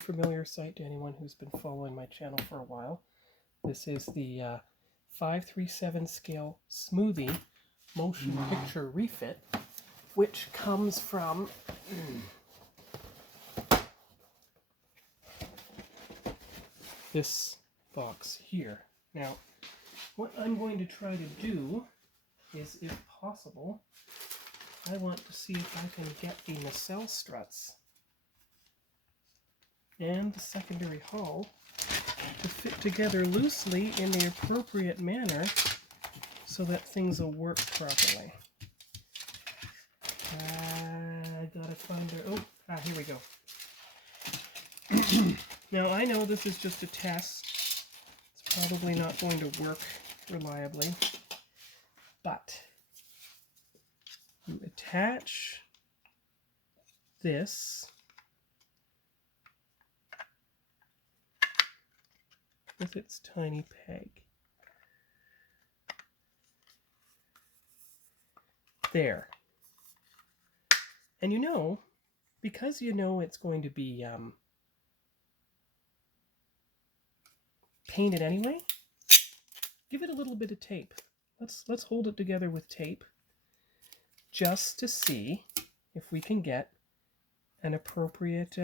Familiar sight to anyone who's been following my channel for a while. This is the 537 scale Smoothie motion picture refit, which comes from this box here. Now, what I'm going to try to do is, if possible, I want to see if I can get the nacelle struts and the secondary hull to fit together loosely in the appropriate manner so that things will work properly. I gotta find her. Here we go. Now, I know this is just a test. It's probably not going to work reliably, but you attach this with its tiny peg. There. And because it's going to be painted anyway, give it a little bit of tape. Let's hold it together with tape just to see if we can get an appropriate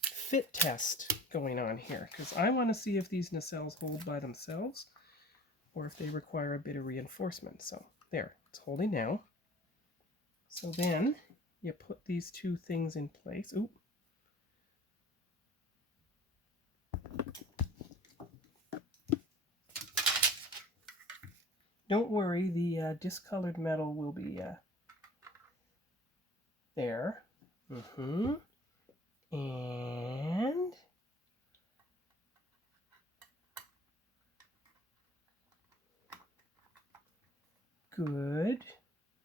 fit test going on here, because I want to see if these nacelles hold by themselves or if they require a bit of reinforcement. So there, it's holding now. So then you put these two things in place. Ooh. Don't worry, the discolored metal will be there. And good.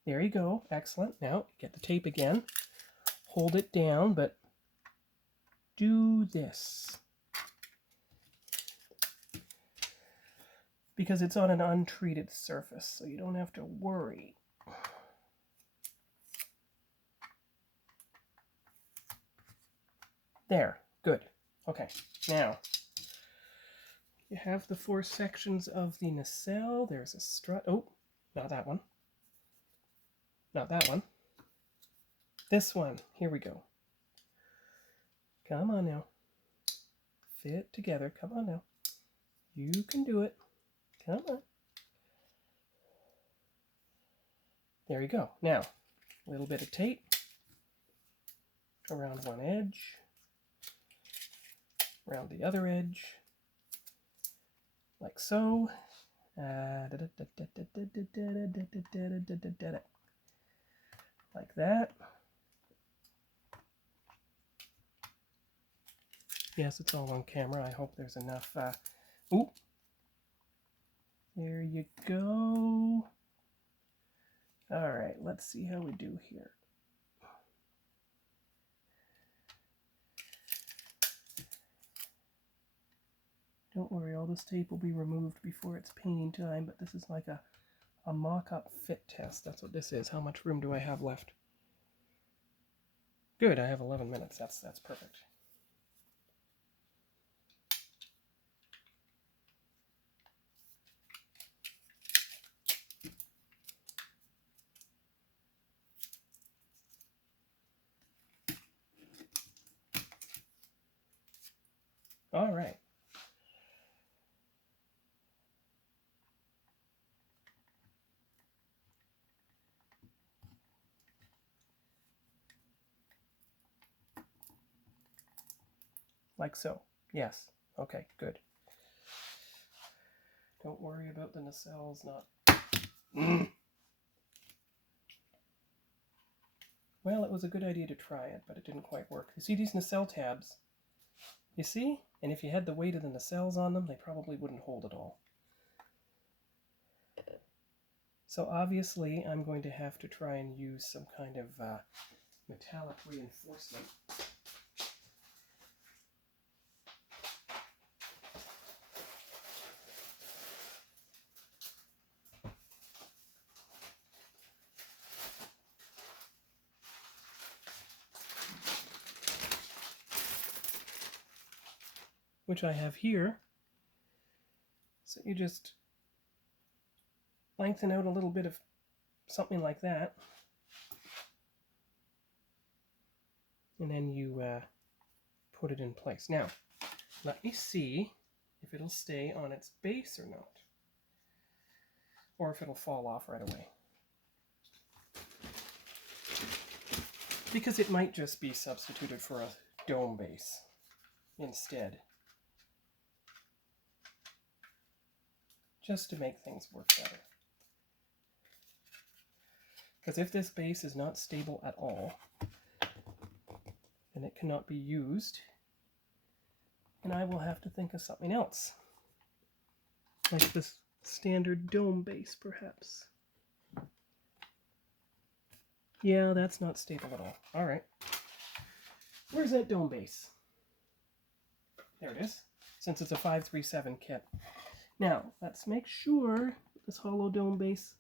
There you go. Excellent. Now get the tape again. Hold it down, but do this. Because it's on an untreated surface, so you don't have to worry. There. Good. Okay. Now, you have the 4 sections of the nacelle. There's a strut. Oh, not that one. Not that one. This one. Here we go. Come on now. Fit together. Come on now. You can do it. Come on. There you go. Now, a little bit of tape around one edge, around the other edge, like so. Like that. Yes, it's all on camera. I hope there's enough. Ooh. There you go. All right, let's see how we do here. Don't worry, all this tape will be removed before it's painting time, but this is like a mock-up fit test. That's what this is. How much room do I have left? Good, I have 11 minutes. That's perfect. All right. Like so. Yes. Okay, good. Don't worry about the nacelles not... Well, it was a good idea to try it, but it didn't quite work. You see these nacelle tabs? You see? And if you had the weight of the nacelles on them, they probably wouldn't hold at all. So obviously, I'm going to have to try and use some kind of metallic reinforcement. which I have here. So you just lengthen out a little bit of something like that. And then you put it in place. Now, let me see if it'll stay on its base or not. Or if it'll fall off right away. Because it might just be substituted for a dome base instead. Just to make things work better. Because if this base is not stable at all, then it cannot be used, and I will have to think of something else. Like this standard dome base, perhaps. Yeah, that's not stable at all. Alright. Where's that dome base? There it is, since it's a 537 kit. Now, let's make sure this hollow dome base...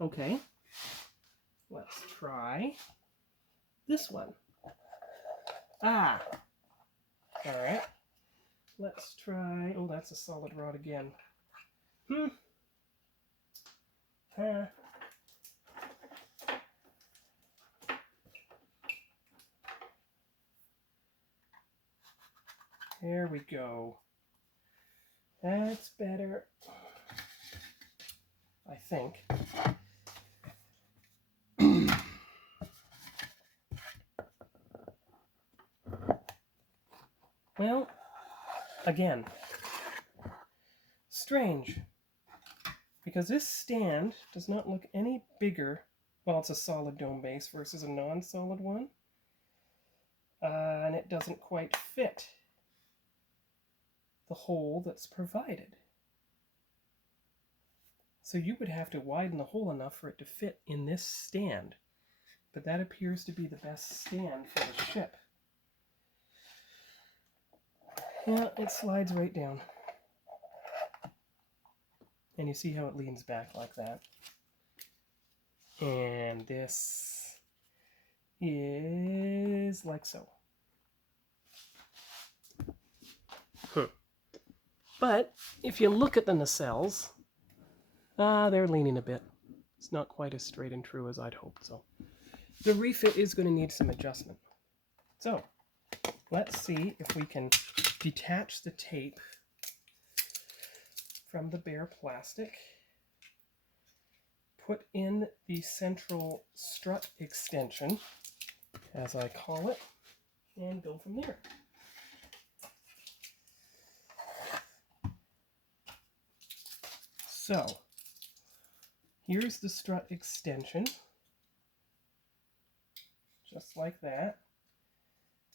Okay. Let's try this one. Ah! Alright. Let's try... Oh, that's a solid rod again. There we go. That's better. I think. Well, again, strange, because this stand does not look any bigger. Well, it's a solid dome base versus a non-solid one, and it doesn't quite fit the hole that's provided. So you would have to widen the hole enough for it to fit in this stand, but that appears to be the best stand for the ship. Yeah, it slides right down. And you see how it leans back like that. And this is like so. But if you look at the nacelles, they're leaning a bit. It's not quite as straight and true as I'd hoped. So the refit is going to need some adjustment. So let's see if we can detach the tape from the bare plastic, put in the central strut extension, as I call it, and go from there. So, here's the strut extension, just like that.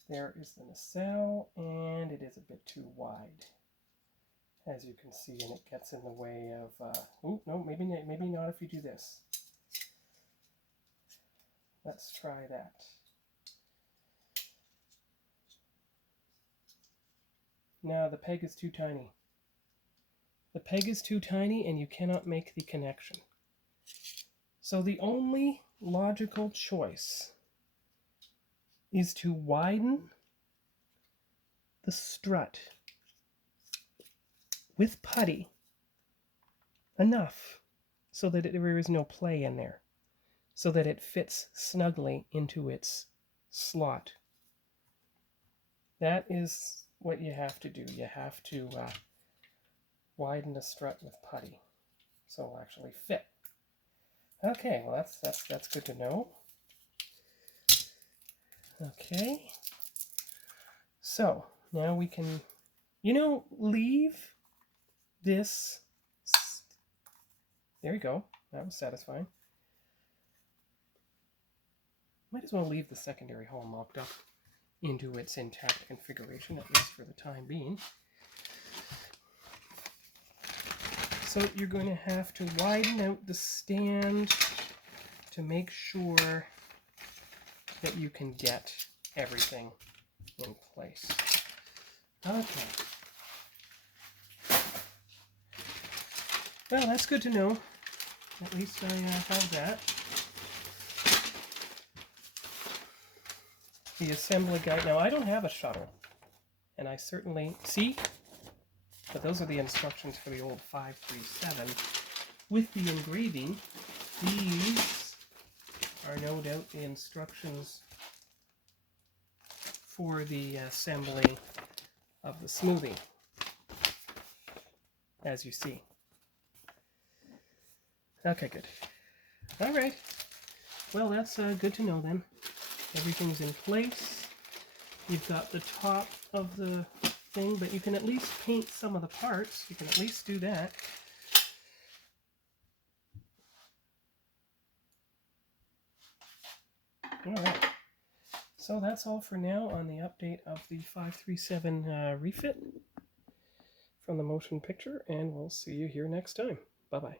There is the nacelle, and it is a bit too wide, as you can see, and it gets in the way of, oh, no, maybe not if you do this. Let's try that. No, the peg is too tiny. The peg is too tiny, and you cannot make the connection. So the only logical choice is to widen the strut with putty enough so that there is no play in there, so that it fits snugly into its slot. That is what you have to do. You have to widen the strut with putty so it'll actually fit. Okay, well that's good to know. Okay, so now we can, leave this. There we go. That was satisfying. Might as well leave the secondary hull mocked up into its intact configuration, at least for the time being. So you're going to have to widen out the stand to make sure that you can get everything in place. Okay. Well, that's good to know. At least I have that. The assembly guide. Now, I don't have a shuttle. And I certainly see, but those are the instructions for the old 537. With the engraving, these are no doubt the instructions for the assembly of the smoothie, as you see. Okay, good. All right. Well, that's good to know then. Everything's in place. You've got the top of the thing, but you can at least paint some of the parts. You can at least do that. All right. So that's all for now on the update of the 537 refit from the motion picture, and we'll see you here next time. Bye-bye.